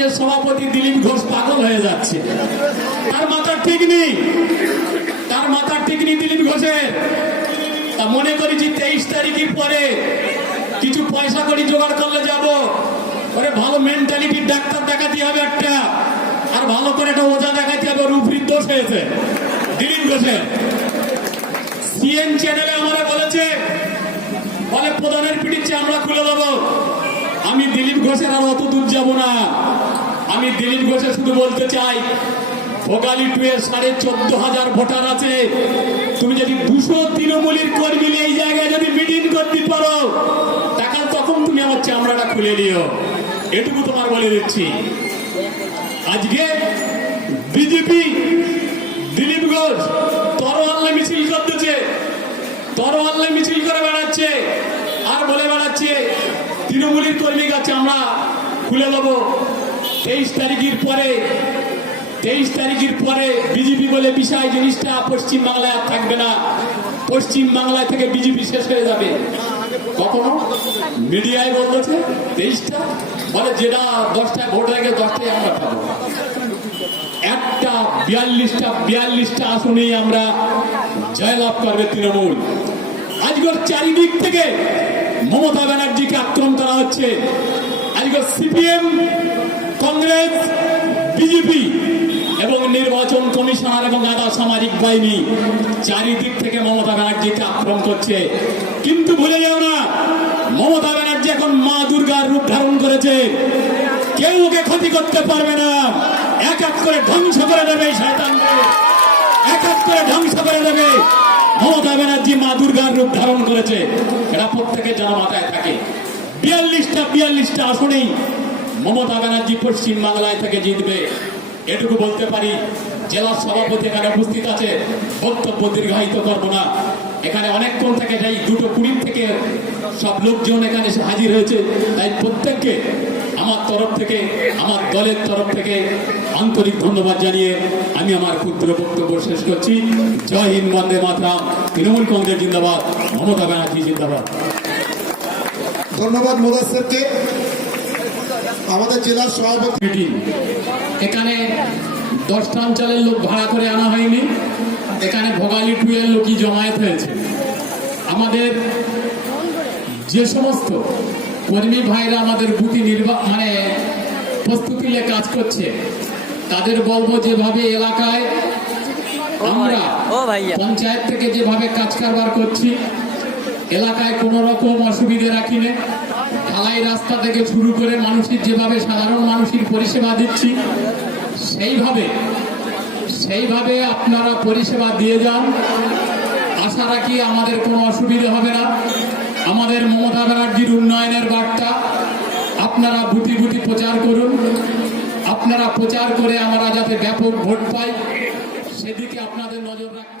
রাজ্যের সভাপতি দিলীপ ঘোষ পাগল হয়ে যাচ্ছে। তার মাথা ঠিক নেই। তার মাথা ঠিক নেই দিলীপ ঘোষের। তা মনে করেছি তেইশ তারিখের পরে কিছু পয়সা করি জোগাড় করলে যাব। ওরে ভালো মেন্টালিটির ডাক্তার দেখাতে হবে একটা। আর ভালো করে একটা ওজা দেখাতে হবে রূপরির দোষ হয়েছে। দিলীপ ঘোষের। সিএন চ্যানেলে আমরা বলেছে, বলে প্রধানের পিটিচ্ছে আমরা খুলে দেবো। আমি দিলীপ ঘোষের আর অত দূর যাব না। আমি দিলীপ ঘোষের শুধু বলতে চাই, ভোগালী টুয়ে সাড়ে চোদ্দ হাজার ভোটার আছে। তুমি যদি দুশো তৃণমূলীর কর্মী এই জায়গায় যদি মিটিং করতে পারো টাকা তখন তুমি আমার চামড়াটা খুলে নিও এটুকু তোমার বলে দিচ্ছি। আজকে বিজেপি দিলীপ ঘোষ তরোয়াল্লা মিছিল করতেছে। তরোয়াল্লা মিছিল করে বেড়াচ্ছে, আর বলে বেড়াচ্ছে, তৃণমূলের কর্মী কাছে আমরা খুলে দেবো। তেইশ তারিখের পরে, তেইশ তারিখের পরে বিজেপি বলে বিষয় জিনিসটা পশ্চিম বাংলায় আর থাকবে না। পশ্চিম বাংলায় থেকে বিজেপি শেষ হয়ে যাবে। কখনো? মিডিয়ায় বলতেছে তেইশটা। বলে যেটা দশটায় ভোট গেছে দশটায় আমরা পাবো। একটা বিয়াল্লিশটা বিয়াল্লিশটা আসনেই আমরা জয়লাভ করবে তৃণমূল। আজকের চারিদিক থেকে মমতা ব্যানার্জিকে আক্রমণ করা হচ্ছে। আজকে সিপিএম কংগ্রেস, বিজেপি এবং নির্বাচন কমিশনার এবং আধা সামাজিক বাহিনী চারিদিক থেকে মমতা ব্যানার্জিকে আক্রমণ করছে। কিন্তু ভুলে যাও না মমতা ব্যানার্জি এখন মা দুর্গার রূপ ধারণ করেছে। কেউ ওকে ক্ষতি করতে পারবে না। এক এক করে ধ্বংস করে দেবে এক এক করে ধ্বংস করে দেবে। মমতা ব্যানার্জি মা দুর্গার রূপ ধারণ করেছে। এরা প্রত্যেকের যেন মাথায় থাকে। বিয়াল্লিশটা বিয়াল্লিশটা আসনেই মমতা ব্যানার্জি পশ্চিম বাংলায় থেকে জিতবে। এটুকু বলতে পারি, জেলা সভাপতি এখানে উপস্থিত আছে, বক্তব্য দীর্ঘায়িত করব না। এখানে অনেকক্ষণ থেকে যাই, দুটো কুড়ি থেকে সব লোকজন এখানে এসে হাজির হয়েছে। তাই প্রত্যেককে আমার তরফ থেকে, আমার দলের তরফ থেকে আন্তরিক ধন্যবাদ জানিয়ে আমি আমার ক্ষুদ্র বক্তব্য শেষ করছি। জয় হিন্দ, বন্দে মাতরাম। তৃণমূল কংগ্রেস জিন্দাবাদ, মমতা ব্যানার্জি জিন্দাবাদ। ধন্যবাদ মোদাসেরকে আমাদের জেলার সভাপতি এখানে দশটা অঞ্চলের লোক ভাড়া করে আনা হয়নি। এখানে ভোগালী টুয়ের লোকই জমায়েত হয়েছে। আমাদের যে সমস্ত কর্মী ভাইরা আমাদের বুথি নির্বা মানে প্রস্তুতি নিয়ে কাজ করছে তাদের বলব যেভাবে এলাকায় আমরা পঞ্চায়েত থেকে যেভাবে কাজ কারবার করছি এলাকায় কোনো রকম অসুবিধে রাখি না ঢালাই রাস্তা থেকে শুরু করে মানুষের যেভাবে সাধারণ মানুষের পরিষেবা দিচ্ছি, সেইভাবে সেইভাবে আপনারা পরিষেবা দিয়ে যান। আশা রাখি আমাদের কোনো অসুবিধে হবে না। আমাদের মমতা ব্যানার্জির উন্নয়নের বার্তা, আপনারা বুটি গুটি প্রচার করুন। আপনারা প্রচার করে আমরা যাতে ব্যাপক ভোট পাই। সেদিকে আপনাদের নজর রাখতে